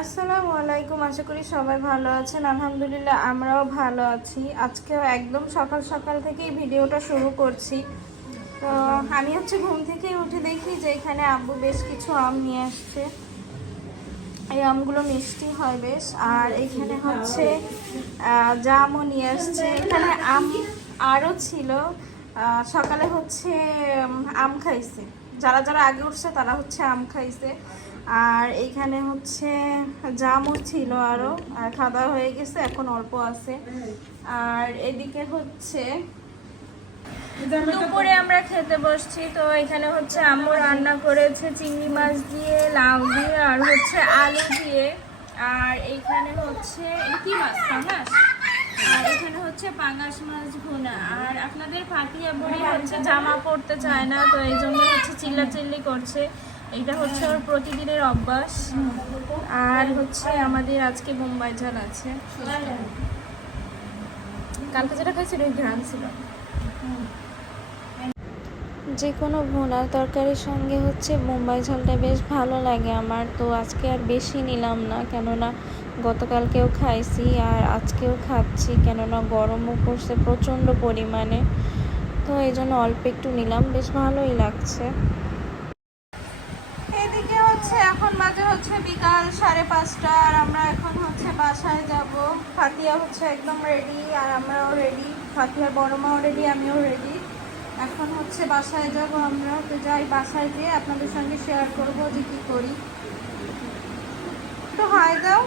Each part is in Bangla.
আসসালামু আলাইকুম। আশা করি সবাই ভালো আছেন। আলহামদুলিল্লাহ আমরাও ভালো আছি। আজকেও একদম সকাল সকাল থেকেই ভিডিওটা শুরু করছি। তো আমি ঘুম থেকে উঠে দেখি যে এখানে আব্বু বেশ কিছু আম নিয়ে আসছে। এই আমগুলো মিষ্টি হয় বেশ। আর এখানে জামও নিয়ে আসছে। এখানে আম আরও ছিল। সকালে আম খাইছে, যারা যারা আগে উঠছে তারা আম খাইছে। আর এইখানে জামও ছিল আরও, আর খাওয়া দাওয়া হয়ে গেছে, এখন অল্প আছে। আর এদিকে দুপুরে আমরা খেতে বসছি। তো এখানে আম্মু রান্না করেছে চিংড়ি মাছ দিয়ে, লাউ দিয়ে, আর আলু দিয়ে। আর এইখানে কি মাছ, পাঙাশ। আর এখানে পাঙাশ মাছ ভুনা। আর আপনাদের ফাতিয়া বুড়ি জামা পরতে চায় না, তো এই জন্য চিল্লাচিল্লি করছে। এটা ওর প্রতিদিনের অভ্যাস। আর আমাদের আজকে বোম্বাই ঝাল আছে। কালকে যেটা খাইছি ওই ঘ্রাণ ছিল। যে কোনো ভুনা তরকারির সঙ্গে বোম্বাই ঝালটা বেশ ভালো লাগে আমার। তো আজকে আর বেশি নিলাম না, কেননা গতকালকেও খাইছি আর আজকেও খাচ্ছি, কেননা গরমও পড়ছে প্রচণ্ড পরিমাণে। তো এই জন্য অল্প একটু নিলাম, বেশ ভালোই লাগছে। এদিকে এখন বাজে বিকাল 5:30। আর আমরা এখন বাসায় যাব। ফাতিয়া একদম রেডি, আর আমরাও রেডি। ফাতিয়ার বড় মাও রেডি, আমিও রেডি। এখন বাসায় যাব আমরা। তো যাই, বাসায় গিয়ে আপনাদের সঙ্গে শেয়ার করব যে কি করি। তো হাই দাও,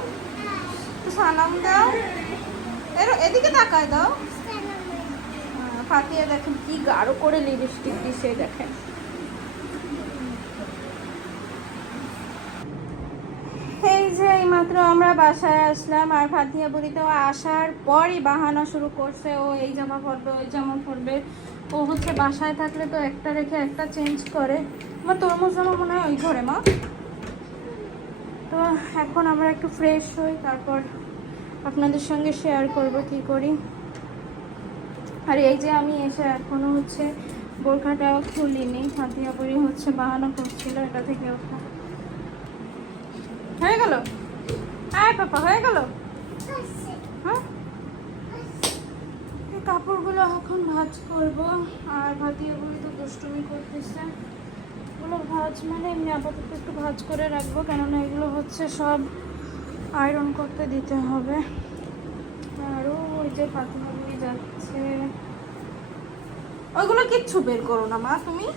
তো সালাম দাও, এদিকে তাকায় দাও। ফাতিয়া দেখেন কি গাঢ় করে লিপস্টিক দিছে, দেখেন। এই যে এইমাত্র আমরা বাসায় আসলাম। আর ফাতিয়া বুড়ি তো আসার পরই বাহানা শুরু করছে, ও এই জামা পরবে, ওই জামা পরবে। ও বাসায় থাকলে তো একটা রেখে একটা চেঞ্জ করে। আমার তরমুজ জামা মনে হয় ওই ঘরে, মা। তো এখন আমরা একটু ফ্রেশ হই, তারপর আপনাদের সঙ্গে শেয়ার করব কি করি। আর এই যে আমি এসে এখনো বোরখাটাও খুলিনি। ফাতিয়া বুড়ি বাহানা করছিল এটা থেকে ওঠা। হয়ে গেল? হ্যাঁ পাপা, হয়ে গেল। হ্যাঁ, এই কাপড়গুলো এখন ভাঁজ করব। আর ফাতিয়া বুড়ি তো দুষ্টুমি করতেছে। এগুলো ভাঁজ মানে এমনি আপাতত একটু ভাঁজ করে রাখবো, কেননা এগুলো সব আয়রন করতে দিতে হবে। আরও ওই যে ফাতিয়া বুড়ি যাচ্ছে, ওইগুলো কিচ্ছু বের করো না মা তুমি।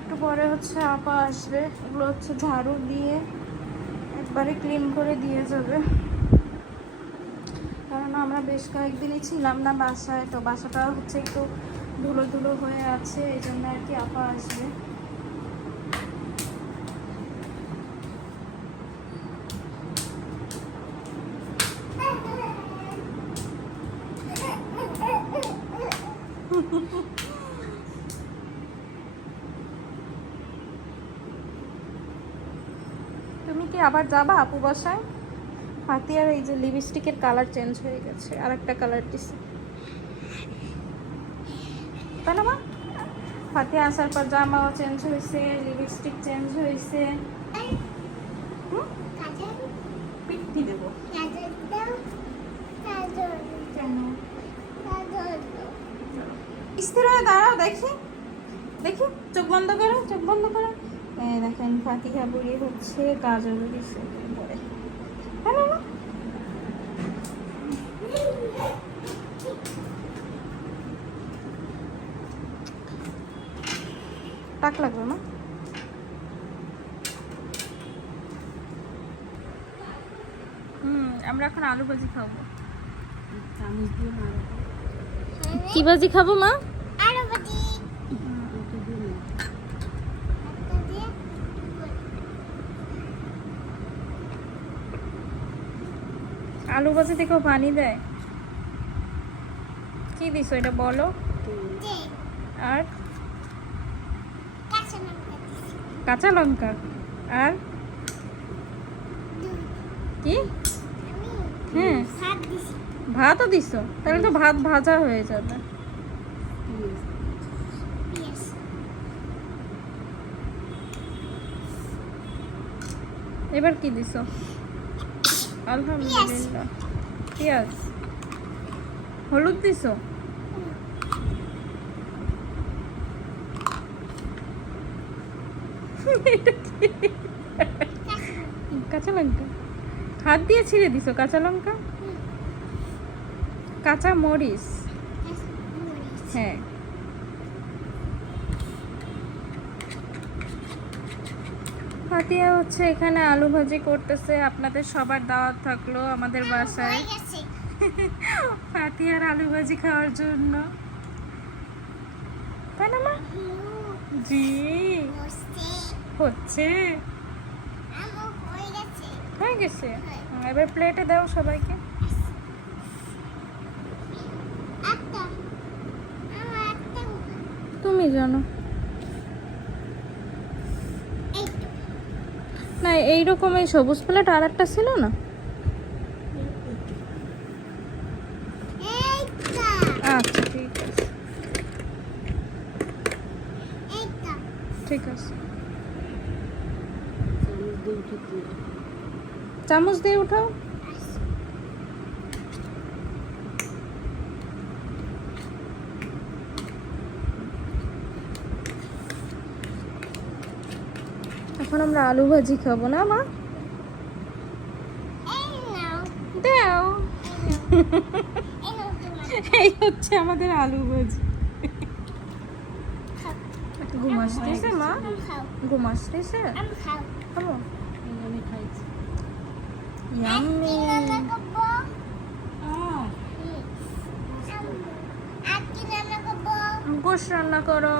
একটু পরে আপা আসবে, এগুলো ঝাড়ু দিয়ে একবারে ক্লিন করে দিয়ে যাবে। কারণ আমরা বেশ কয়েকদিনই ছিলাম না বাসায়, তো বাসাটা একটু ধুলো ধুলো হয়ে আছে, এই জন্য আর কি আপা আসবে। তুমি কি আবার যাবা আপু বাসায়? ফাতিয়ার এই যে লিপস্টিকের কালার চেঞ্জ হয়ে গেছে, আর একটা কালার দিছে, তাই না মা? ফাতিয়া আসার পর জামাও চেঞ্জ হয়েছে, লিপস্টিক চেঞ্জ হয়েছে। পিঠি দেবো কেন? স্থির হয়ে দাঁড়াও, দেখি দেখি, চোখ বন্ধ করো, চোখ বন্ধ করো। দেখেন ফাতিহা বুড়ি গাজর দিচ্ছে পরে। হ্যাঁ না, টাক লাগবে না। আমরা এখন আলু ভাজি খাবো। কি ভাজি খাবো মা? আলু ভাজি থেকেও পানি দেয়। কি দিছো এটা বলো? আর কাঁচা লঙ্কা। আর কি? হ্যাঁ, ভাতও দিছো, তাহলে তো ভাত ভাজা হয়ে যাবে। এবার কি দিছো? আলহামদুলিল্লাহ। পেঁয়াজ, হলুদ দিছো? এটা কি? কাঁচা লঙ্কা হাত দিয়ে ছিঁড়ে দিছো? কাঁচা লঙ্কা, কাঁচা মরিচ, হ্যাঁ। ফাতিয়া হচ্ছে এখানে আলু ভাজি করতেছে। আপনাদের সবার দাওয়াত থাকলো আমাদের বাসায় ফাতিয়ার আলু ভাজি খাওয়ার জন্য, তাই না মা? জি হচ্ছে, হয়ে গেছে। এবার প্লেটে দাও সবাইকে। তুমি জানো না, এইরকম এই সবুজ প্লেট আর একটা ছিল না? আচ্ছা ঠিক আছে, ঠিক আছে। চামচ দিয়ে উঠাও। এখন আমরা আলু ভাজি খাবো না মা? দাও। এই হচ্ছে আমাদের আলু ভাজি। ঘুম আসতেছে মা? ঘুম আসতেছে? খাবো? ইয়াম্মি। গোশ রান্না করো,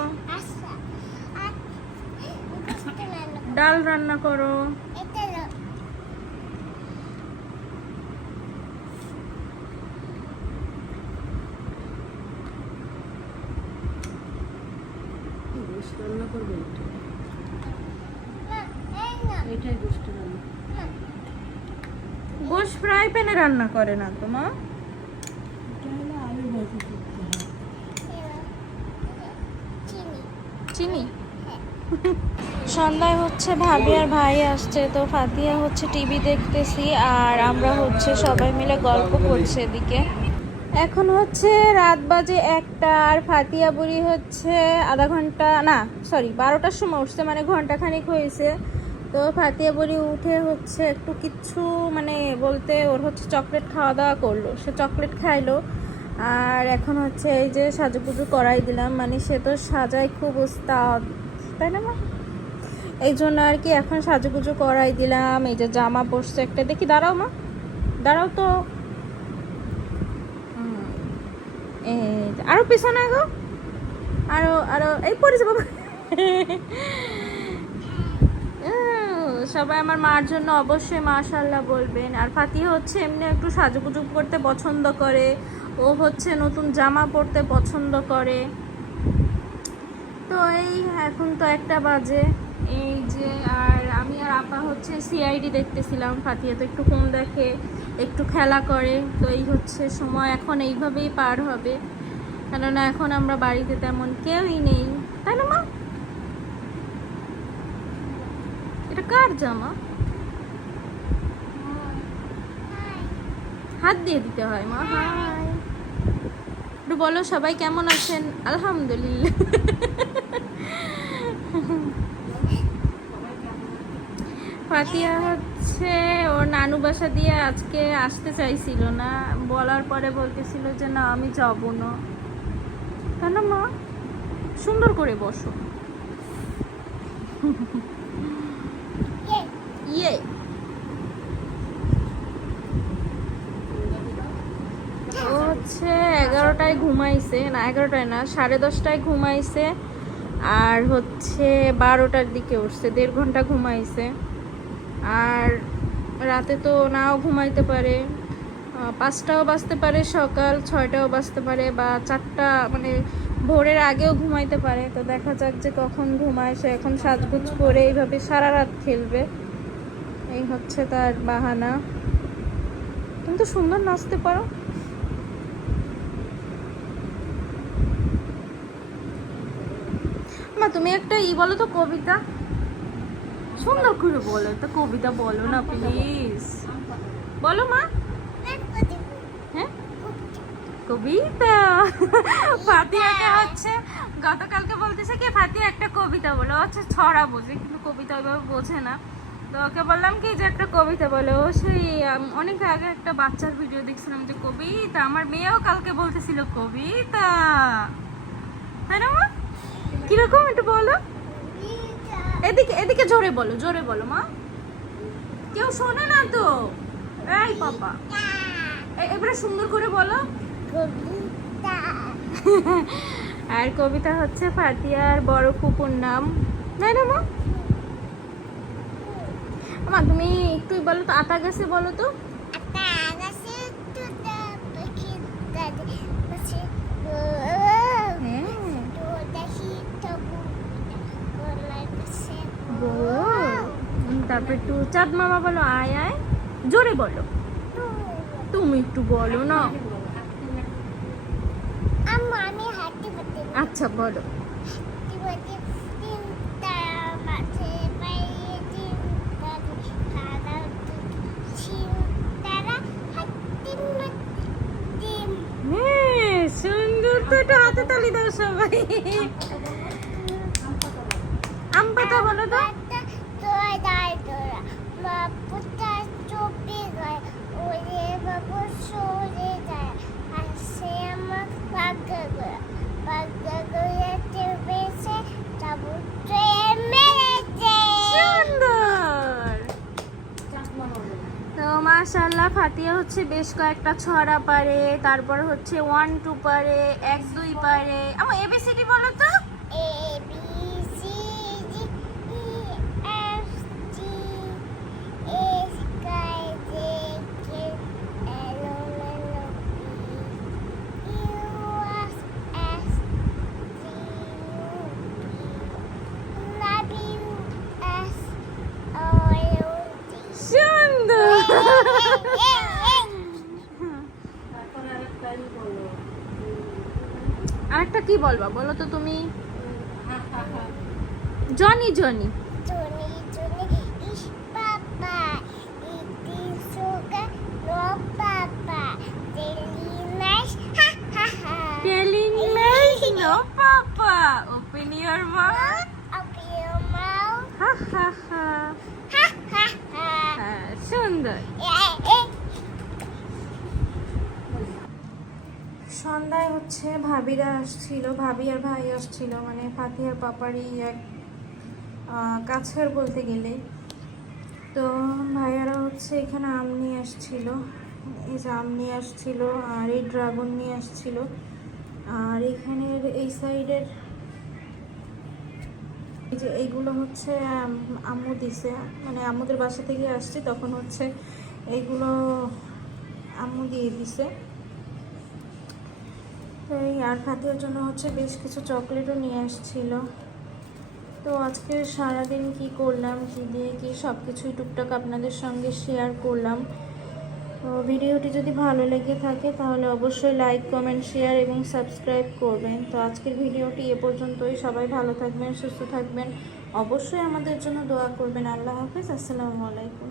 ডাল রান্না করো। গোশ ফ্রাই প্যানে রান্না করে না তো মা? চিনি। সন্ধ্যায় হচ্ছে ভাবি আর ভাই আসছে, তো ফাতিয়া হচ্ছে টিভি দেখতেছি আর আমরা হচ্ছে সবাই মিলে গল্প করছি এদিকে। এখন হচ্ছে রাত বাজে 1টা আর ফাতিয়া বুড়ি হচ্ছে আধা ঘন্টা না সরি 12টার সময় উঠছে, মানে ঘন্টাখানিক হয়েছে। তো ফাতিয়া বুড়ি উঠে হচ্ছে একটু কিচ্ছু মানে বলতে ওর হচ্ছে চকলেট খাওয়া দাওয়া করলো, সে চকলেট খাইলো। আর এখন হচ্ছে এই যে সাজুগুজু করাই দিলাম, মানে সে তো সাজায় খুব উস্তাদ, তাই না মা? এই জন্য আর কি এখন সাজুগুজু করাই দিলাম। এই যে জামা পরছে একটা, দেখি দাঁড়াও মা, দাঁড়াও তো, আরো পিছনে গো, আরো আরো, এই পড়ে যাবো। সবাই আমার মার জন্য অবশ্যই মাশাআল্লাহ বলবেন। আর ফাতিয়া হচ্ছে এমনি একটু সাজুগুজু করতে পছন্দ করে, ও হচ্ছে নতুন জামা পরতে পছন্দ করে। তো এই এখন তো 1টা বাজে, এই যে আর আমি আর আপা হচ্ছে সিআইডি দেখতেছিলাম। ফাতিয়া তো একটু ফোন দেখে, একটু খেলা করে, তো এই হচ্ছে সময় এখন এইভাবেই পার হবে, কেননা এখন আমরা বাড়িতে তেমন কেউই নেই, তাই না মা? এটা কার জামা? হাত দিয়ে দিতে হয় মা। হাই, একটু বলো সবাই কেমন আছেন? আলহামদুলিল্লাহ। ফাতিয়া হচ্ছে ওর নানু বাসা দিয়ে আজকে আসতে চাইছিল না, বলার পরে বলতেছিল যে না আমি যাব না, কেন মা? সুন্দর করে বসো। ইয়ে ও হচ্ছে 11টায় ঘুমাইছে, না 11টায় না 10:30টায় ঘুমাইছে, আর হচ্ছে 12টার দিকে উঠছে, 1.5 ঘন্টা ঘুমাইছে। আর রাতে তো নাও ঘুমাইতে পারে, 5টাও বাজতে পারে, সকাল 6টাও বাজতে পারে, বা 4টা মানে ভোরের আগেও ঘুমাইতে পারে। তো দেখা যাক যে কখন ঘুমায়। সে এখন সাজগুজ করে এইভাবে সারা রাত খেলবে, এই হচ্ছে তার বাহানা। তুমি তো সুন্দর নাচতে পারো। মা তুমি একটা বলো তো কবিতা। সুন্দর করে বলো, তো কবিতা বলো না প্লিজ, বলো মা। হ্যাঁ কবিতা। ফাতিহাকে হচ্ছে গতকালকে বলতেছে কি ফাতিহা একটা কবিতা বলো, হচ্ছে ছড়া বোঝে কিন্তু কবিতা ওইভাবে বোঝে না। তো ওকে বললাম কি যে একটা কবিতা বলো। ও সেই অনেক আগে একটা বাচ্চার ভিডিও দেখছিলাম যে কবিতা, আমার মেয়েও কালকে বলতেছিল কবিতা, তাই না মা? কিরকম একটু বলো, এদিকে এদিকে জোরে বলো, জোরে বলো মা, কেউ শোনে না তো। এই পাপা, এবারে সুন্দর করে বলো। আর কবিতা হচ্ছে ফাতিহার বড় ফুপুর নাম, তাই না মা? মা তুমি একটু বলো তো, আতা গাছে বলো তো। তারপর একটু চাঁদ মামা বলো আয় আয়, জোরে বলো, তুমি একটু বলো না। আচ্ছা বলো। সুন্দর তো, একটু হাতে তালি দাও সবাই। আম পাতা বলো তো। তো মাশাআল্লাহ ফাতিহা হচ্ছে বেশ কয়েকটা ছড়া পারে, তারপর হচ্ছে 1 2 পারে, 1 2 পারে। আমার এবিসিডি বলো তো। আরেকটা কি বলবা বলো তো তুমি। Johnny Johnny. Telling lies, no papa. Open your mouth. Ha ha ha. হ্যাঁ, সুন্দর। সন্ধ্যায় হচ্ছে ভাবিরা আসছিল, ভাবি আর ভাই আসছিল, মানে ফাতিহার পাপারই এক কাছের বলতে গেলে। তো ভাইয়ারা হচ্ছে এখানে আম নিয়ে আসছিল, এই যে আম নিয়ে আসছিল, আর এই ড্রাগন নিয়ে আসছিল। আর এখানের এই সাইডের এই যে এইগুলো হচ্ছে আম্মু দিছে, মানে আম্মুদের বাসা থেকে আসছি তখন হচ্ছে এইগুলো আম্মু দিয়ে দিছে। এই আর ফাতিহার জন্য হচ্ছে বেশ কিছু চকলেটও নিয়ে আসছিল। তো আজকে সারাদিন কি করলাম, কি দিয়ে কি, সব কিছুই টুকটাক আপনাদের সঙ্গে শেয়ার করলাম। তো ভিডিওটি যদি ভালো লেগে থাকে তাহলে অবশ্যই লাইক কমেন্ট শেয়ার এবং সাবস্ক্রাইব করবেন। তো আজকের ভিডিওটি এ পর্যন্তই। সবাই ভালো থাকবেন, সুস্থ থাকবেন, অবশ্যই আমাদের জন্য দোয়া করবেন। আল্লাহ হাফেজ, আসসালামু আলাইকুম।